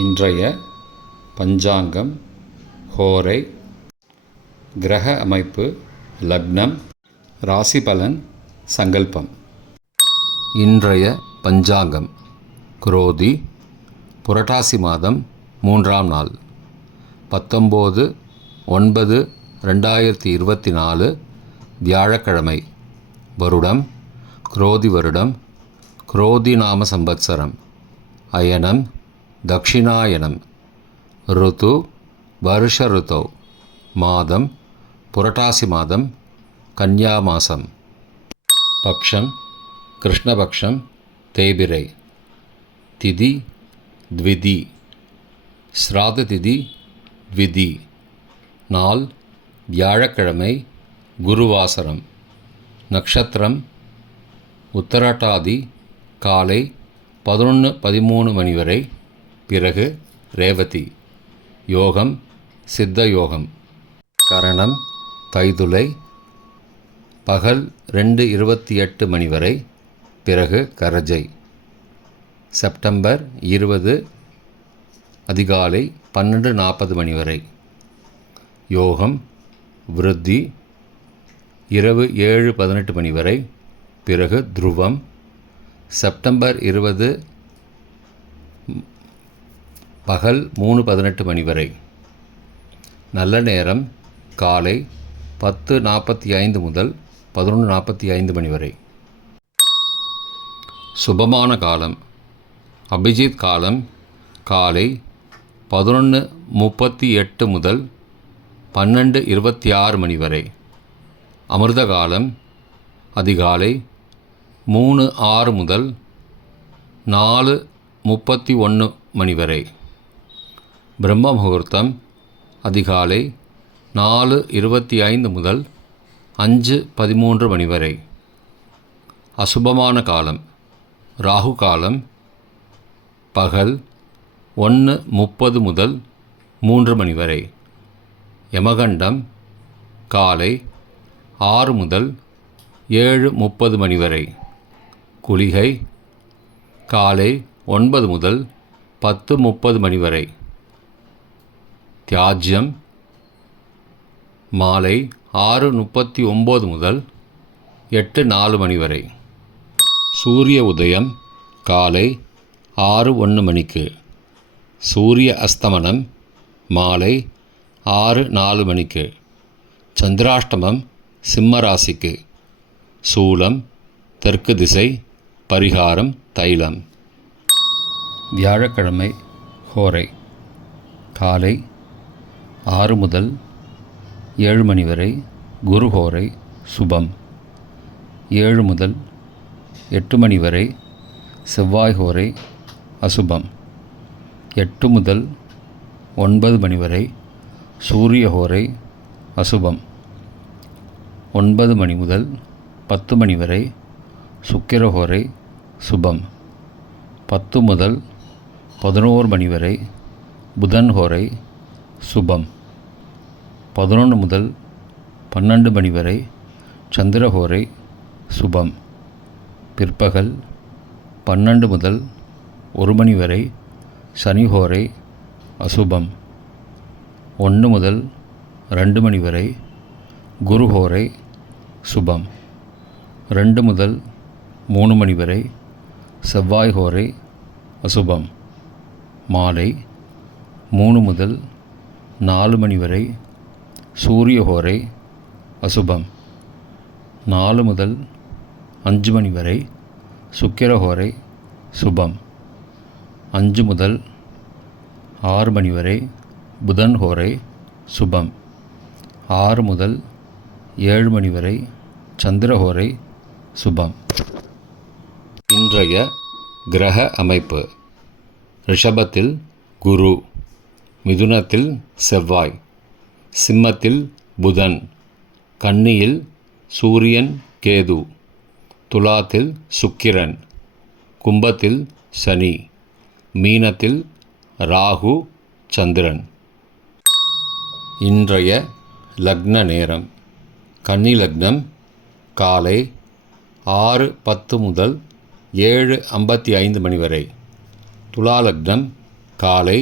இன்றைய பஞ்சாங்கம், ஹோரை, கிரக அமைப்பு, லக்னம், ராசி பலன், சங்கல்பம். இன்றைய பஞ்சாங்கம் குரோதி, புரட்டாசி மாதம் 3ஆம் நாள், 19/9/2024 வியாழக்கிழமை. வருடம் குரோதி வருடம், குரோதி நாம சம்பத்சரம். அயனம் தக்ஷிணாயனம். ருத்து வருஷ ருத்தோ. மாதம் புரட்டாசி மாதம், கன்யா மாதம். பக்ஷம் கிருஷ்ணபக்ஷம், தேய்பிரை. திதி த்விதி, ஸ்ராத திதி த்விதி. நாள் வியாழக்கிழமை, குருவாசரம். நக்ஷத்திரம் உத்தரட்டாதி, காலை 11:13 மணி வரை, பிறகு ரேவதி. யோகம் சித்த யோகம். கரணம் தைதுளை, பகல் 2:28 மணி வரை, பிறகு கரஜை. செப்டம்பர் 20 அதிகாலை 12:40 மணி வரை. யோகம் விருத்தி, இரவு 7:18 மணி வரை, பிறகு துருவம். செப்டம்பர் 20 பகல் 3:18 மணி வரை. நல்ல நேரம் காலை 10:45 முதல் 11:45 மணி வரை. சுபமான காலம் அபிஜித் காலம் காலை 11:38 முதல் 12:26 மணி வரை. அமிர்த காலம் அதிகாலை 3:06 முதல் 4:31 மணி வரை. பிரம்ம முகூர்த்தம் அதிகாலை 4:25 முதல் 5:13 மணி வரை. அசுபமான காலம் ராகு காலம் பகல் 1:30 முதல் 3 மணி வரை. யமகண்டம் காலை 6 முதல் 7:30 மணி வரை. குளிகை காலை 9 முதல் 10:30 மணி வரை. தியாஜ்யம் மாலை 6:39 முதல் 8:04 மணி வரை. சூரிய உதயம் காலை 6:01 மணிக்கு. சூரிய அஸ்தமனம் மாலை 6:04 மணிக்கு. சந்திராஷ்டமம் சிம்ம ராசிக்கு. சூலம் தெற்கு திசை. பரிகாரம் தைலம். வியாழக்கிழமை ஹோரை காலை 6 முதல் 7 மணி வரை, குரு ஹோரை சுபம். 7 முதல் 8 மணி வரை, செவ்வாய் ஹோரை அசுபம். 8 முதல் 9 மணி வரை, சூரிய ஹோரை அசுபம். 9 மணி முதல் 10 மணி வரை, சுக்கிர ஹோரை சுபம். 10 முதல் 11 மணி வரை, புதன் ஹோரை சுபம். 11 முதல் 12 மணி வரை, சந்திரஹோரை சுபம். பிற்பகல் 12 முதல் 1 மணி வரை, சனிஹோரை அசுபம். 1 முதல் 2 மணி வரை, குருஹோரை சுபம். 2 முதல் 3 மணி வரை, செவ்வாய் ஹோரை அசுபம். மாலை 3 முதல் 4 மணி வரை, சூரிய ஹோரை அசுபம். 4 முதல் 5 மணி வரை, சுக்கிர ஹோரை சுபம். 5 முதல் 6 மணி வரை, புதன் ஹோரை சுபம். 6 முதல் 7 மணி வரை, சந்திரஹோரை சுபம். இன்றைய கிரக அமைப்பு ரிஷபத்தில் குரு, மிதுனத்தில் செவ்வாய், சிம்மத்தில் புதன், கன்னியில் சூரியன் கேது, துலாத்தில் சுக்கிரன், கும்பத்தில் சனி, மீனத்தில் ராகு சந்திரன். இன்றைய லக்ன நேரம் கன்னி லக்னம் காலை 6:10 முதல் 7:55 மணி வரை. துலா லக்னம் காலை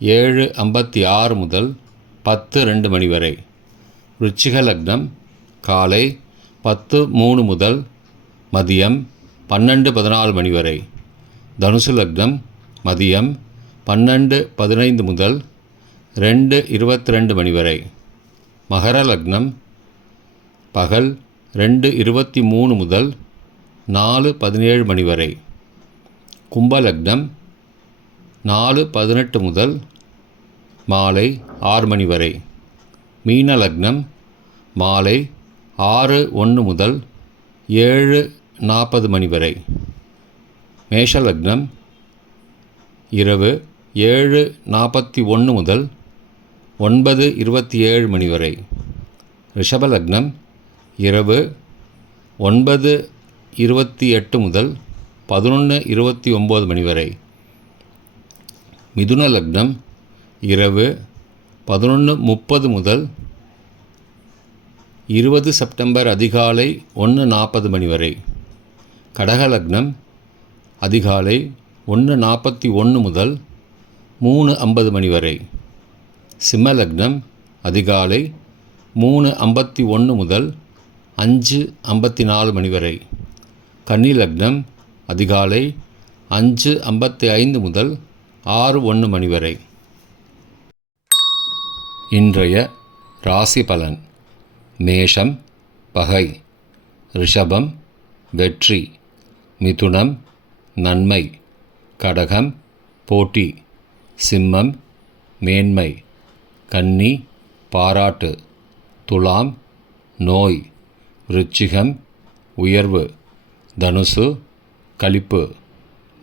7:56 முதல் 10:02 மணி வரை. விருச்சிக லக்னம் காலை 10:03 முதல் மதியம் 12:14 மணி வரை. தனுசு லக்னம் மதியம் 12:15 முதல் 2:22 மணி வரை. மகர லக்னம் பகல் 2:23 முதல் 4:17 மணி வரை. கும்ப லக்னம் 4:18 முதல் மாலை 6 மணி வரை. மீன லக்னம் மாலை 6:01 முதல் 7:40 மணி வரை. மேஷ லக்னம் இரவு 7:41 முதல் 9:27 மணி வரை. ரிஷப லக்னம் இரவு 9:28 முதல் 11:29 மணி வரை. மிதுன லக்னம் இரவு 11:30 முதல் 20 செப்டம்பர் அதிகாலை 1:40 மணி வரை. கடக லக்னம் அதிகாலை 1:41 முதல் 3:50 மணி வரை. சிம்ம லக்னம் அதிகாலை 3:51 முதல் 5:54 மணி வரை. கன்னி லக்னம் அதிகாலை 5:55 முதல் 6:01 மணி வரை. இன்றைய ராசி பலன். மேஷம் பகை, ரிஷபம் வெற்றி, மிதுனம் நன்மை, கடகம் போட்டி, சிம்மம் மேன்மை, கன்னி பாராட்டு, துலாம் நோய், விருச்சிகம் உயர்வு, தனுசு களிப்பு,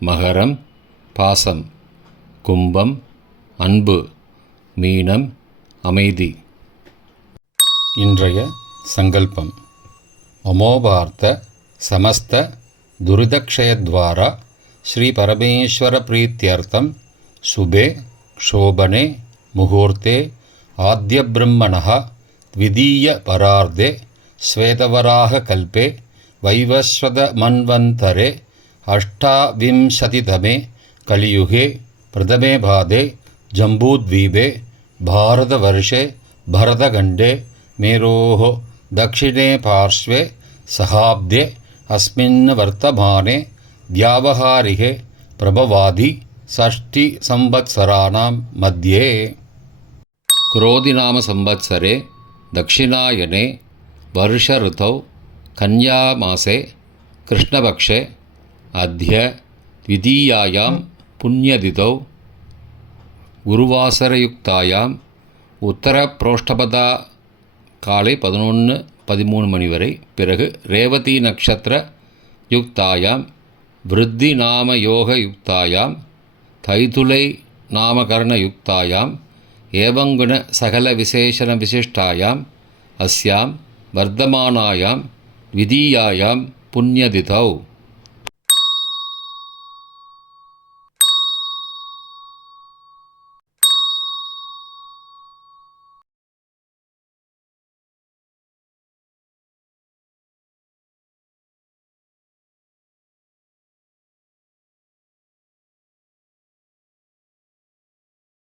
மகரம் பாசம், கும்பம் அன்பு, மீனம் அமைதி. இன்றைய சங்கல்பம். மமோபார்த்த சமஸ்த துரிதக்ஷயத்வாரா ஸ்ரீ பரமேஸ்வர பிரீத்யர்த்தம் சுபே க்ஷோபனே முகூர்த்தே ஆத்யப்ரம்மணः த்விதீய பரார்த்தே ஸ்வேதவராக கல்பே வைவஸ்வத மன்வந்தரே அஷ்டாவிம்சதிதமே கலியுகே பிரதமே பாதே ஜம்பூத்வீபே பாரதவர்ஷே பரதகண்டே மேரோः दक्षिणे पार्श्वे सहाब्दे अस्मिन् वर्तमाने व्यावहारिके प्रभवादि षष्टिसंवत्सराणां मध्ये क्रोधिनाम संवत्सरे दक्षिणायने वर्ष ऋतौ कन्यामासे कृष्णपक्षे अद्य द्वितीयायां पुण्यतिथौ गुरुवासरयुक्तायां उत्तरप्रोष्ठपदा காலை 11:13 மணி வரை. பிறகு ரேவதி நக்ஷத்திர யுக்தாயாம் விருத்தி நாம யோக யுக்தாயாம் தைதுலை நாமகரண யுக்தாயாம் ஏவங்குண சகல விசேஷண விசிஷ்டாயாம் அஸ்யாம் வர்த்தமானாயாம் த்விதீயாயாம் புண்ணியதிதௌ